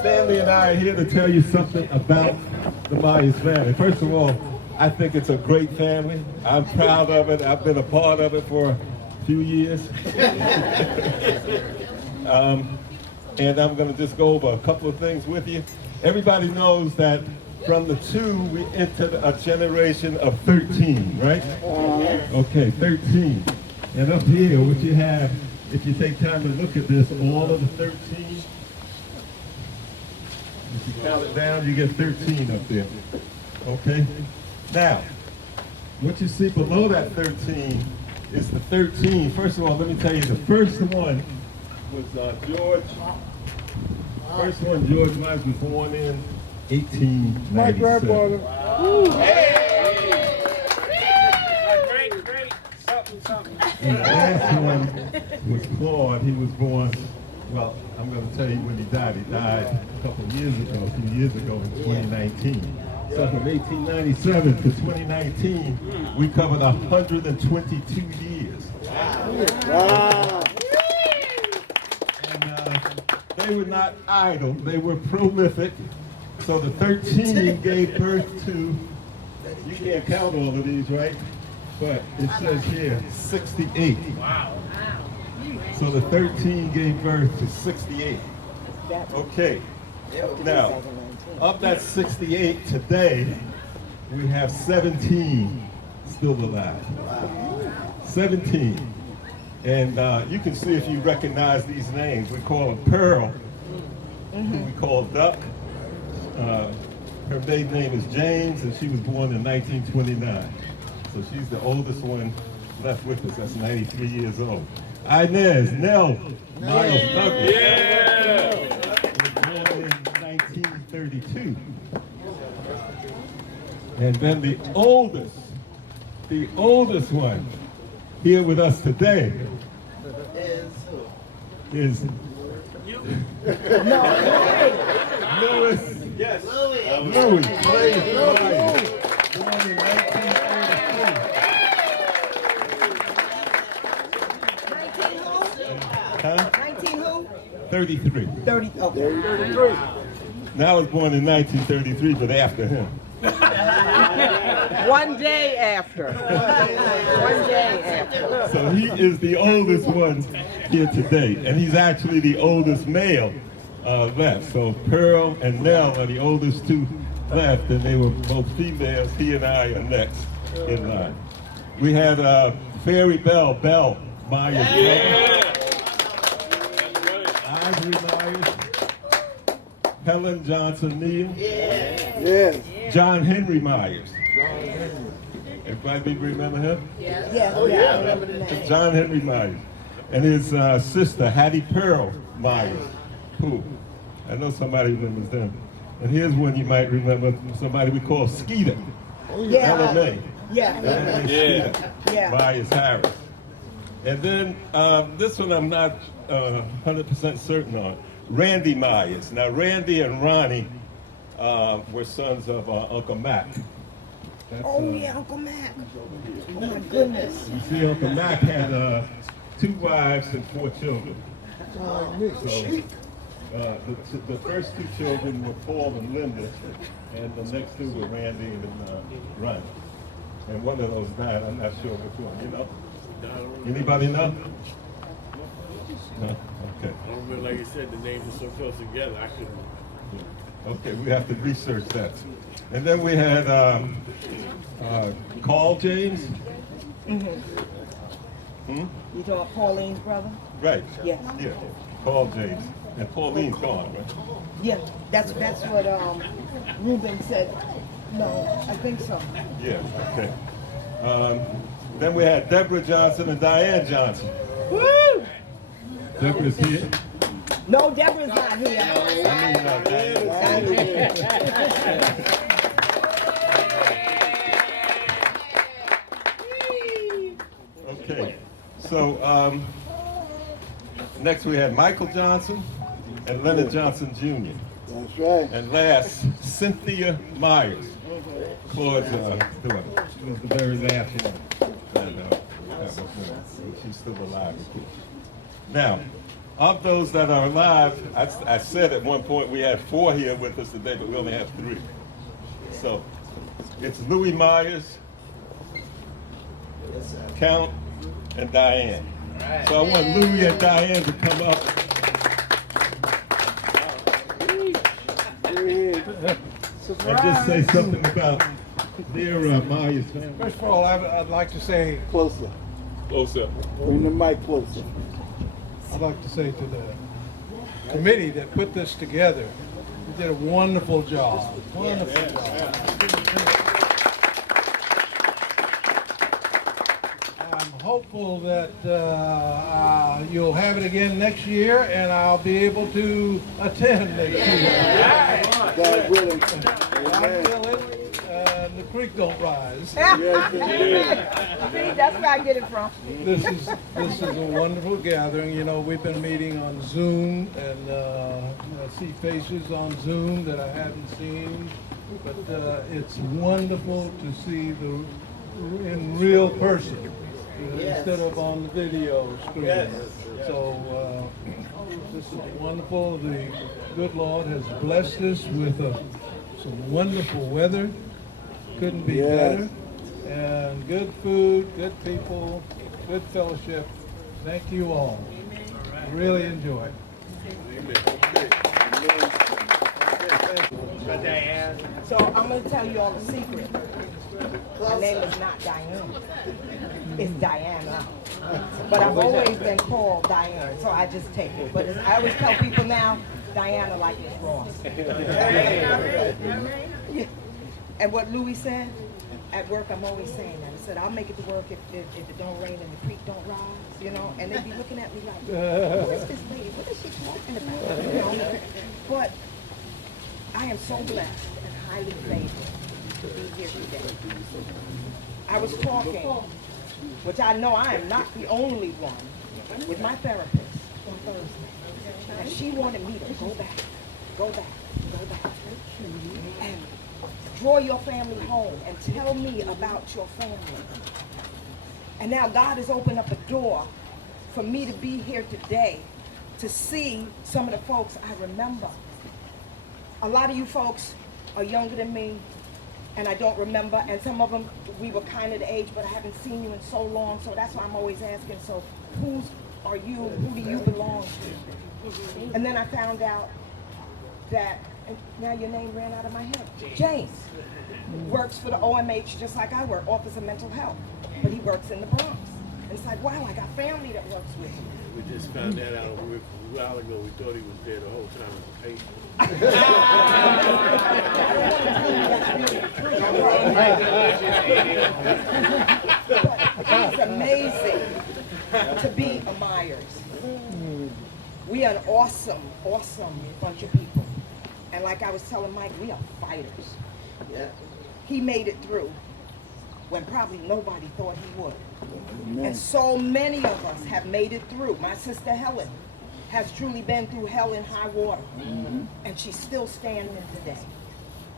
Stanley and I are here to tell you something about the Myers family. First of all, I think it's a great family. I'm proud of it. I've been a part of it for a few years. And I'm going to just go over a couple of things with you. Everybody knows that from the 2, we entered a generation of 13, right? Okay, 13. And up here, what you have, if you take time to look at this, all of the 13, if you count it down, you get 13 up there. Okay? Now, what you see below that 13 is the 13. First of all, let me tell you, the first one was George. First one, George Myers, was born in 1897. My grandfather. Hey! Great. Something. And the last one was Claude. He was born, well, I'm going to tell you when he died. He died a couple of years ago, a few years ago in 2019. So from 1897 to 2019, we covered 122 years. Wow. And they were not idle, they were prolific. So the 13 gave birth to, you can't count all of these, right? But it says here, 68. Wow. So the 13 gave birth to 68. Okay. Now, of that 68 today, we have 17 still alive. 17. And you can see if you recognize these names. We call them Pearl, who we call Duck. Her maiden name is James, and she was born in 1929. So she's the oldest one left with us. That's 93 years old. Inez, Nell, Miles Douglas. Yeah! Was born in 1932. And then the oldest one here with us today is Louis. Yes. Louie plays Myers, born in 1933. Huh? 19 who? 33. 30. Okay. Now I was born in 1933, but after him. One day after. One day after. So he is the oldest one here today, and he's actually the oldest male left. So Pearl and Nell are the oldest 2 left, and they were both females. He and I are next in line. We had Fairy Bell Myers, Ivory Myers, Helen Johnson Neal, Yes. John Henry Myers. Everybody remember him? Yes. John Henry Myers. And his sister, Hattie Pearl Myers. Who? I know somebody remembers them. And here's one you might remember, somebody we call Skeeter. LMA. Yeah. Skeeter. Yeah. Myers Harris. And then this one I'm not 100% certain on. Randy Myers. Now Randy and Ronnie were sons of Uncle Mac. That's, Yeah, Uncle Mac. Oh my goodness. You see, Uncle Mac had 2 wives and 4 children. So the first 2 children were Paul and Linda, and the next 2 were Randy and Ronnie. And one of those died. I'm not sure which one. You know? Anybody know? No? Okay. I don't remember, like you said, the names are so close together. I couldn't. Okay, we have to research that. And then we had Carl James. You talking Pauline's brother? Right. Yes. Yeah. Carl James. And Pauline's gone, right? Yeah. That's what Ruben said. No, I think so. Yeah, okay. Then we had Deborah Johnson and Diane Johnson. Woo! Deborah's here. No, Deborah's not here. Diane. Okay, so next we had Michael Johnson and Leonard Johnson Jr. That's right. And last, Cynthia Myers, Claude's daughter. She was the very last one. And, she's still alive, of course. Now, Of those that are alive, I said at one point we had 4 here with us today, but we only have 3. So it's Louie Myers, Count, and Diane. So I want Louie and Diane to come up. And just say something about their Myers family. First of all, I'd like to say, Closer. Closer. Bring the mic closer. I'd like to say to the committee that put this together, you did a wonderful job. Wonderful job. I'm hopeful that you'll have it again next year, and I'll be able to attend next year. God willing. God Amen. willing, and the creek don't rise. Yes, indeed. See, that's where I get it from. This is a wonderful gathering. You know, we've been meeting on Zoom, and I see faces on Zoom that I haven't seen. But it's wonderful to see the in real person instead of on the video screen. So this is wonderful. The good Lord has blessed us with some wonderful weather. Couldn't be better. And good food, good people, good fellowship. Thank you all. Really enjoy it. So I'm going to tell you all the secret. My name is not Diane. It's Diana. But I've always been called Diane, so I just take it. But I always tell people now, Diana like Miss Ross. And what Louie said, at work I'm always saying that. I said, I'll make it to work if it don't rain and the creek don't rise, you know? And they'd be looking at me like, what is this lady? What is she talking about? You know? But I am so blessed and highly favored to be here today. I was talking, which I know I am not the only one, with my therapist on Thursday. And she wanted me to go back, and draw your family home and tell me about your family. And now God has opened up a door for me to be here today to see some of the folks I remember. A lot of you folks are younger than me, and I don't remember, and some of them, we were kind of the age, but I haven't seen you in so long, so that's why I'm always asking, so who are you, who do you belong to? And then I found out that, and now your name ran out of my head, James works for the OMH just like I work, Office of Mental Health, but he works in the Bronx. And it's like, wow, I got family that works with him. We just found that out a while ago. We thought he was there the whole time as a patient. But it's amazing to be a Myers. We are an awesome, awesome bunch of people. And like I was telling Mike, we are fighters. He made it through when probably nobody thought he would. And so many of us have made it through. My sister Helen has truly been through hell and high water. And she's still standing today.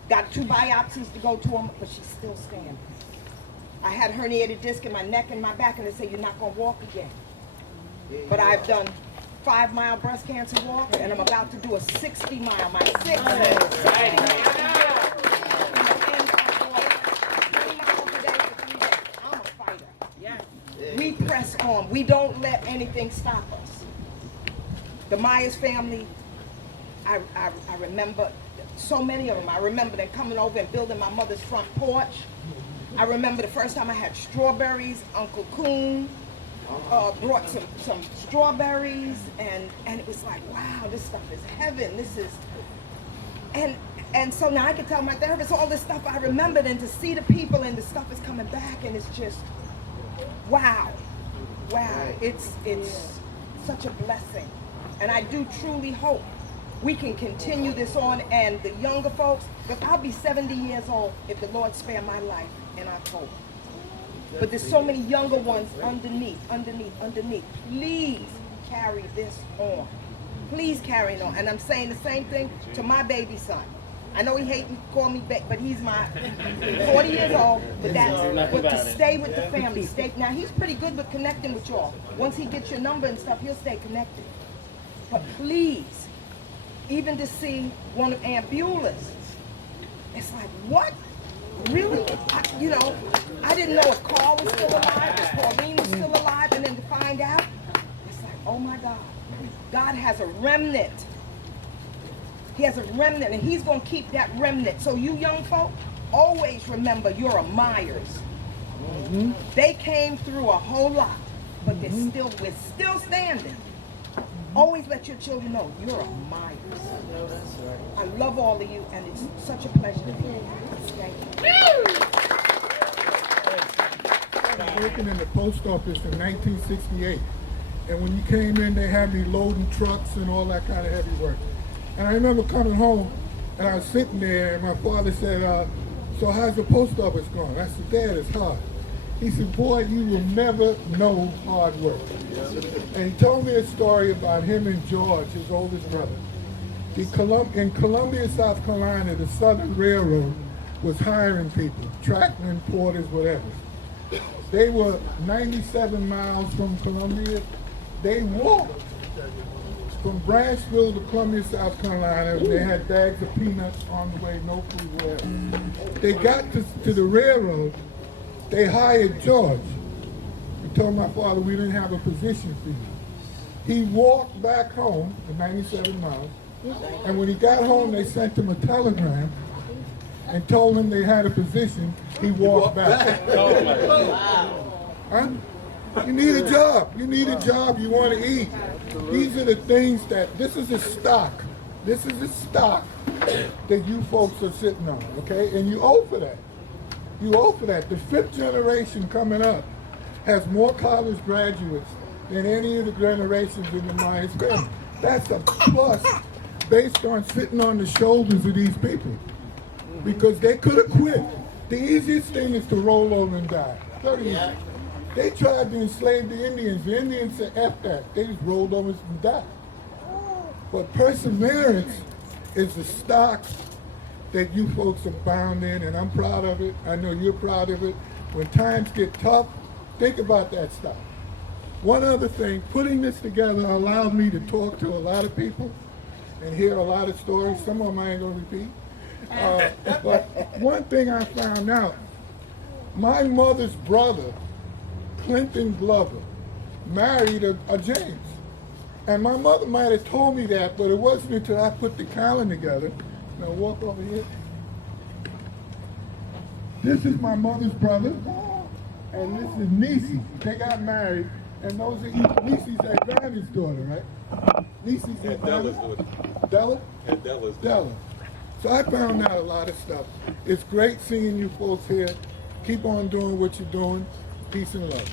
Got 2 biopsies to go to them, but she's still standing. I had herniated disc in my neck and my back, and they said, you're not going to walk again. But I've done 5-mile breast cancer walk, and I'm about to do a 60-mile, my 6th. I'm a fighter. We press on. We don't let anything stop us. The Myers family, I remember so many of them. I remember them coming over and building my mother's front porch. I remember the first time I had strawberries. Uncle Coon brought some strawberries, and it was like, wow, this stuff is heaven. This is, and so now I can tell my therapist all this stuff I remembered, and to see the people and the stuff is coming back, and it's just, wow, it's such a blessing. And I do truly hope we can continue this on, and the younger folks, because I'll be 70 years old if the Lord spare my life in October. But there's so many younger ones underneath. Please carry this on. Please carry it on. And I'm saying the same thing to my baby son. I know he hates to call me back, but he's my 40 years old. But to stay with the family. Now he's pretty good with connecting with y'all. Once he gets your number and stuff, he'll stay connected. But please, even to see one of Aunt Beulah's, it's like, what? Really? I didn't know if Carl was still alive, if Pauline was still alive, and then to find out, it's like, oh my God. God has a remnant. He has a remnant, and he's going to keep that remnant. So you young folk, always remember you're a Myers. They came through a whole lot, but we're still standing. Always let your children know you're a Myers. I love all of you, and it's such a pleasure to be here. Thank you. I was working in the post office in 1968, and when you came in, they had me loading trucks and all that kind of heavy work. And I remember coming home, and I was sitting there, and my father said, so how's the post office going? I said, Dad, it's hard. He said, boy, you will never know hard work. And he told me a story about him and George, his oldest brother. In Columbia, South Carolina, the Southern Railroad was hiring people, trackmen, porters, whatever. They were 97 miles from Columbia. They walked from Branchville to Columbia, South Carolina. They had bags of peanuts on the way, no food, whatever. They got to the railroad. They hired George. He told my father we didn't have a position for you. He walked back home, the 97 miles, and when he got home, they sent him a telegram and told him they had a position. He walked back. Huh? You need a job. You need a job. You want to eat. These are the things this is a stock. This is a stock that you folks are sitting on, okay? And you owe for that. You owe for that. The fifth generation coming up has more college graduates than any of the generations in the Myers family. That's a plus based on sitting on the shoulders of these people. Because they could have quit. The easiest thing is to roll over and die. 30 years. They tried to enslave the Indians. The Indians said, F that. They just rolled over and died. But perseverance is the stock that you folks are bound in, and I'm proud of it. I know you're proud of it. When times get tough, think about that stuff. One other thing, putting this together allowed me to talk to a lot of people and hear a lot of stories. Some of them I ain't gonna repeat. But one thing I found out, my mother's brother, Clinton Glover, married a James. And my mother might have told me that, but it wasn't until I put the calendar together. Now walk over here. This is my mother's brother, and this is Niecy. They got married, and those are Niecy's Advantage's daughter, right? Niecy's Advantage's daughter. Della? Della. So I found out a lot of stuff. It's great seeing you folks here. Keep on doing what you're doing. Peace and love.